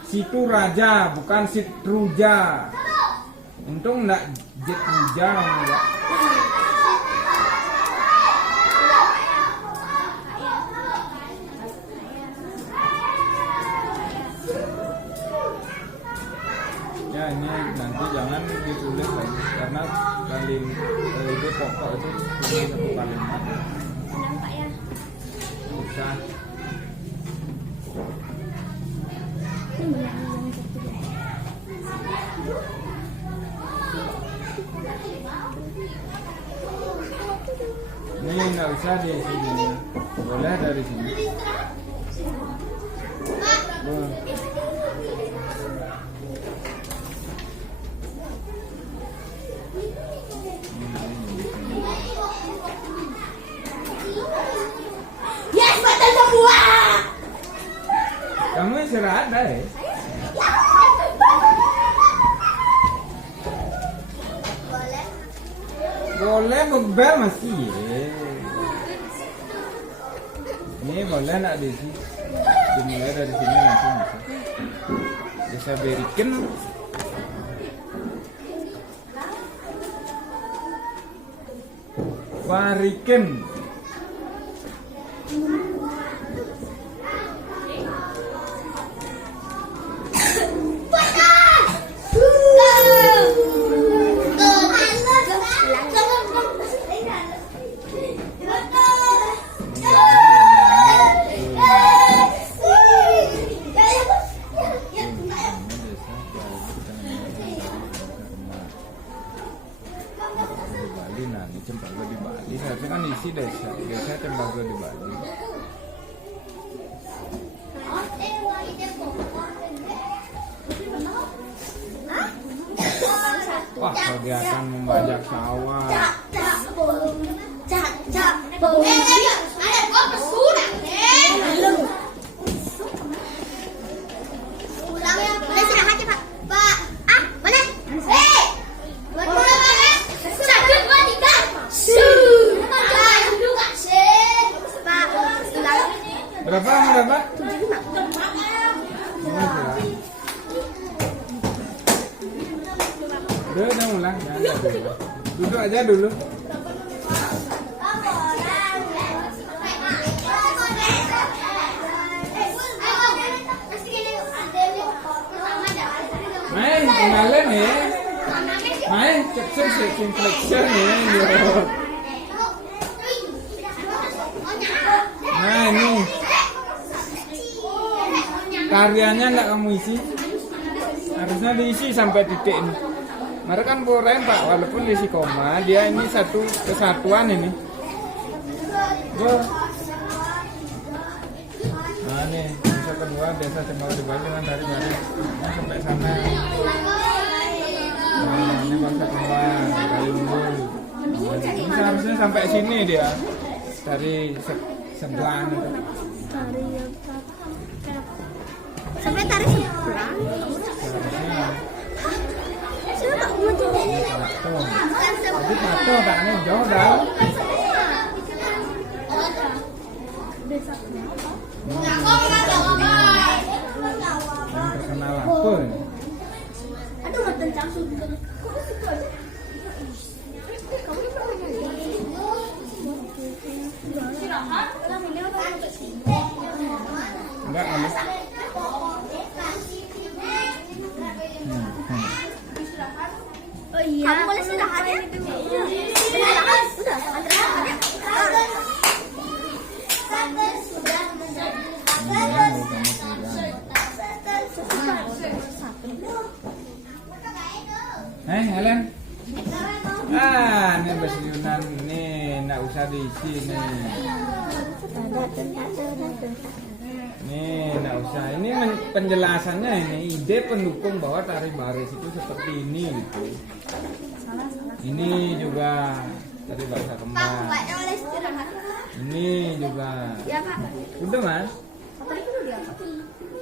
Situ Raja bukan Sitruja. Untung nggak Jetruja enggak. Ya ini nanti jangan ditulis lagi karena ide pokok itu cuma satu kalimat. Usah. Ini nggak usah di sini, boleh dari sini. Yes, betul semua. Kamu istirahat deh. Boleh bebel masih ya. Ini boleh nak di sini. Dimulai dari sini langsung bisa. Bisa berikan. Barikan. Cempaka di Bali, seharusnya kan isi desa Cempaka di Bali. Wah, kegiatan membajak sawah. Berapa? Udah ulang ya. Duduk aja dulu. Main, kenalin ya. Main, cek flexion ya. Nah ini karyanya nggak kamu isi? Harusnya diisi sampai titik ini. Mereka kan keren Pak, walaupun diisi koma, dia ini satu kesatuan ini. Nah nih, bisa kedua biasa coba dibagi dengan dari baris sampai sana. Nah ini bangsa kembang, dari unggul. Ini seharusnya sampai sini dia, dari sebelah itu. Sampai tarik sebelah. Seharusnya. Saya tak mau jadi. Jadi patuh tak nih jauh dah. Yang terkenal apa ini? Aduh, matan cangsu juga. Kok situ aja? Kamu ini pernah nyanyi? Istirahat. Enggak kamu. Oh iya. Kamu boleh istirahat ya? Istirahat. Udah, Helen. Ah, ini bahasa Yunan nih, nggak usah diisi nih. Nih, nggak usah. Ini penjelasannya ini ide pendukung bahwa tari baris itu seperti ini gitu. Ini juga tari bahasa kembang. Ini juga. Ya, Pak. Udah Mas? Tadi kan udah apa?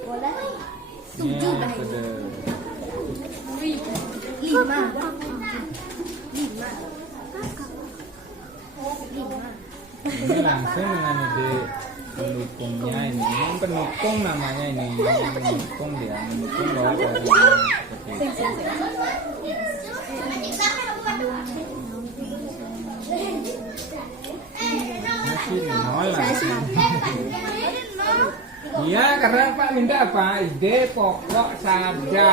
Boleh. Ini pada 5. ini langsung dengan ide pendukungnya ini. Ini pendukung namanya ini. Ini pendukung dia, mendukung bahwa tari seperti itu. Masih nol langsung. Iya, karena Pak minta apa? Ide pokok saja.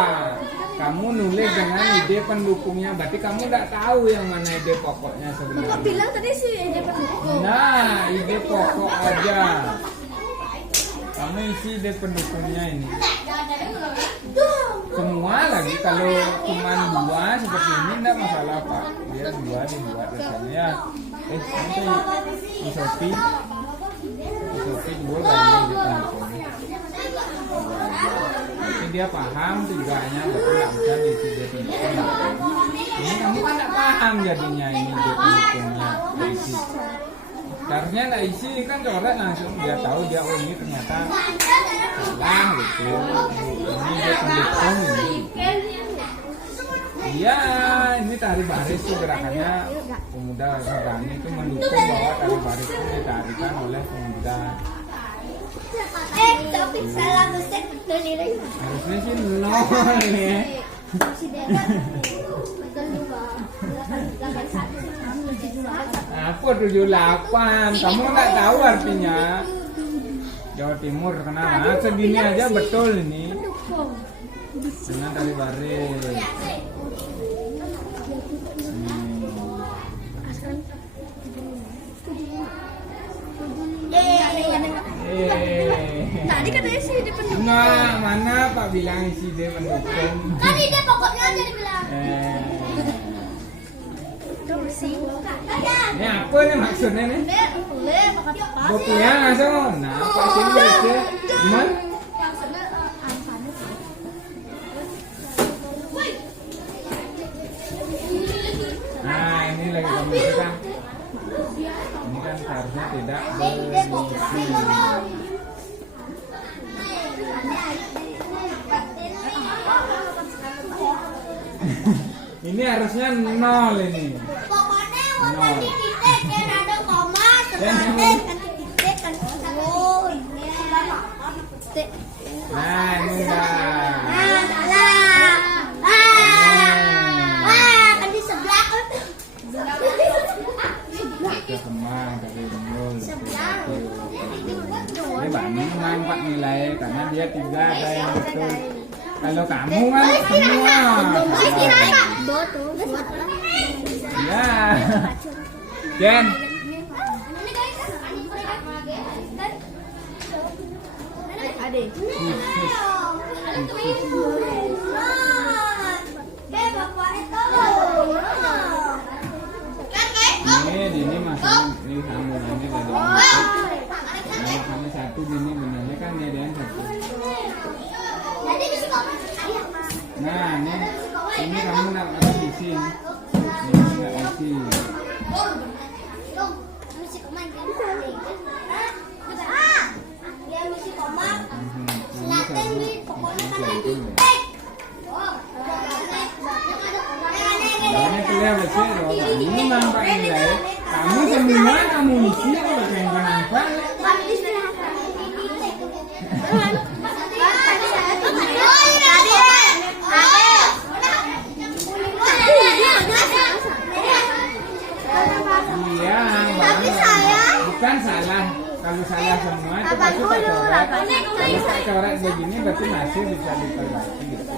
Kamu nulis dengan ide pendukungnya. Berarti kamu tidak tahu yang mana ide pokoknya sebenarnya. Bapak bilang tadi sih ide pendukung. Nah, ide pokok aja. Kamu isi ide pendukungnya ini. Semua lagi kalau cuma 2 seperti ini tidak masalah Pak. Dia 2 dibuat biasanya ya. Nanti Isopi 2 kali ide pendukung. Tapi dia paham tiganya, berarti nggak bisa diisi ide pendukung. Ini kamu kan nggak paham jadinya ini ide pendukungnya diisi. Seharusnya nggak isi kan coret langsung dia tahu dia oh ini ternyata salah gitu. Ini dia pendukung ini. Iya, ini tari baris tuh gerakannya pemuda Serdani itu mendukung bahwa tari baris itu ditarikan oleh pemuda. Tapi salah besar nilai. Harusnya sih 0 ya. Apa 78? Kamu nggak tahu artinya. Jawa Timur kenapa? Segini aja betul ini. Dengan tari baris. Tadi katanya sih ide pendukung. Nah, mana Pak bilang isi ide pendukung? Kan ide pokoknya aja dibilang. Ini apa nih maksudnya nih? Boleh pakai apa? Bopian langsung. Nah, Pak sini aja. Cuman Maksudnya anfanes. nah, ini lagi kamu kan. Ini kan seharusnya tidak berisi. Ini harusnya 0 ini. Pokoknya warna di titik dan ada koma terus titik kan oh ini titik. Nah, ini enggak. Salah. Kan di sebelah kan. Kita kembang dari unggul. Ini Bani nampak nilai karena dia 3 ada yang betul. Kalau kamu kan semua. Ya. Jen. Adik. ini kamu nak isi. Ini nak isi. Ini kuliah besok loh. Ini nampak nilai. Kamu semua kamu isi kok yang nampak. Iya, bukan salah. Kalau salah semua itu pasti tak coret. Kalau tak coret begini berarti masih bisa diperbaiki gitu.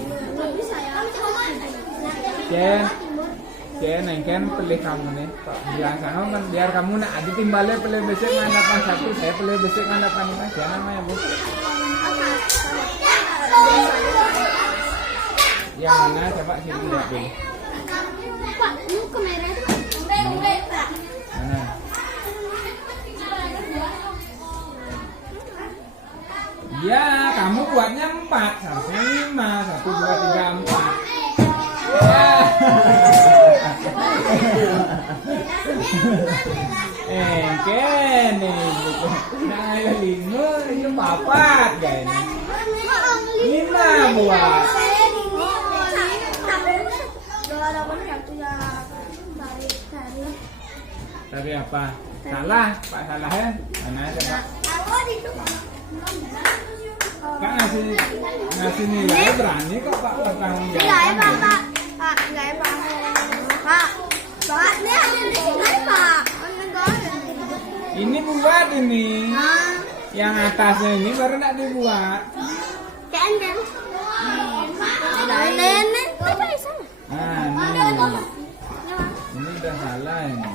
Ken, pilih kamu nih. Kok bilang sama biar kamu nak adi timbalnya pilih besok kan 81, saya pilih besok kan 85. Siapa namanya bu? Yang mana coba sini lihat dulu. Pak, ini kamera itu. Mana? Ya, kamu buatnya 4 sampai 5, 1, 2, 3, 4. Ya. Ken nih, nah 5 itu 4 guys. 5 buat. Tapi apa? Salah, Pak salah ya? Mana coba? Kak ngasih nilai berani kok Pak bertanggung jawab. Nilai Pak. Pak, nilai Pak. Pak, ini ada nilai Pak. Ini buat ini. Yang atasnya ini baru nak dibuat. Kan. Nenek, apa yang salah? Ini udah salah ini.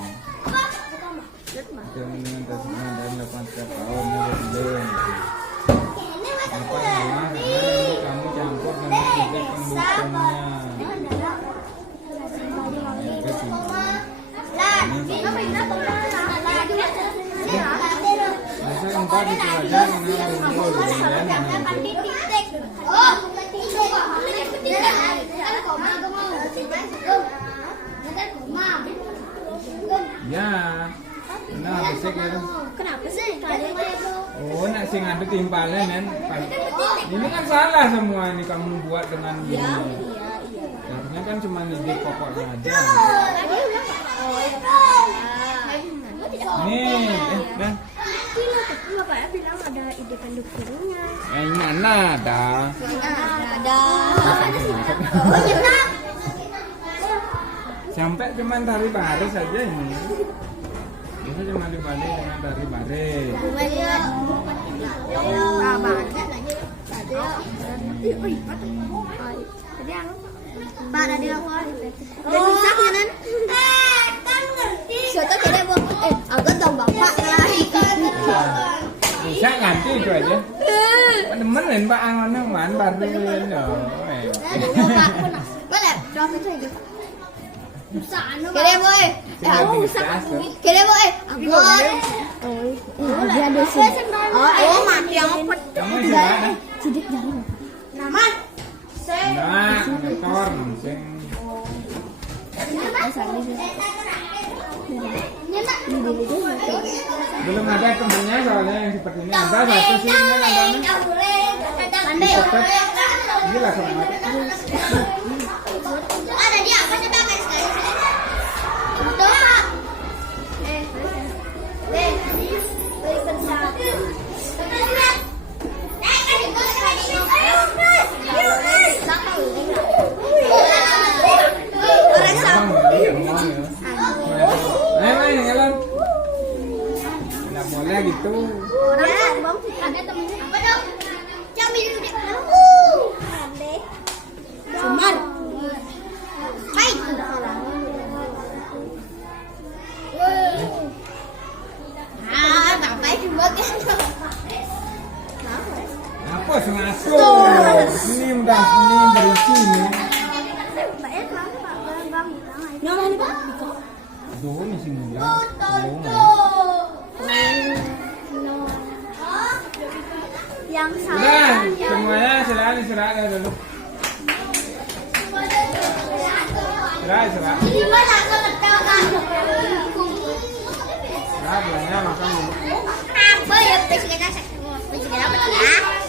Jangan dengan tasnya dan 8 tahun belum. Apa salah? Karena ini kamu campur dengan tiga pendukungnya. Masa 4 itu aja dengan rumput kemudian ya, nah besek ya. Kenapa sih? Oh, nak sing ada timpalnya men. Ini kan salah semua ini kamu buat dengan ini. Harusnya kan cuma ide pokoknya aja. Nih, nah. Bapak bilang ada ide pendukungnya. Yang mana ada? Ada. Sampai cuma tari baris saja ini. Itu cuma dibalik dengan tari baris. Pak, ada apa? Udah bisa kan? Kan ngerti. Siapa kira bu? Aku tahu bapak lah. Bisa ganti itu aja. Temen Pak angonnya man baris loh. Boleh, drop itu aja. Kira boy. Kira boy. Aku. Dia ada sih. Oh, mati yang opet. Kamu siapa? Sidik jangan. Naman. Nah, motor sing. Belum ada temennya soalnya yang seperti ini. Ada satu sih ini namanya. Ini lah sama. Ada dia apa sih pakai sekali? Betul. Beri kerja. Ayo, jalan. Nggak boleh gitu. Ada temennya. Apa dong? Cami dulu. Semar. Baik. Ngapain dibuat kan? Apa sengaso? Ini udah ini berisi nih. Nama ini Pak? Aduh, masih muda. Yang Udah, semuanya silakan istirahat dulu. Istirahat. Gimana kalau tahu Istirahat lah ya, makan dulu. Kenapa ya? Pasti kita apa ya?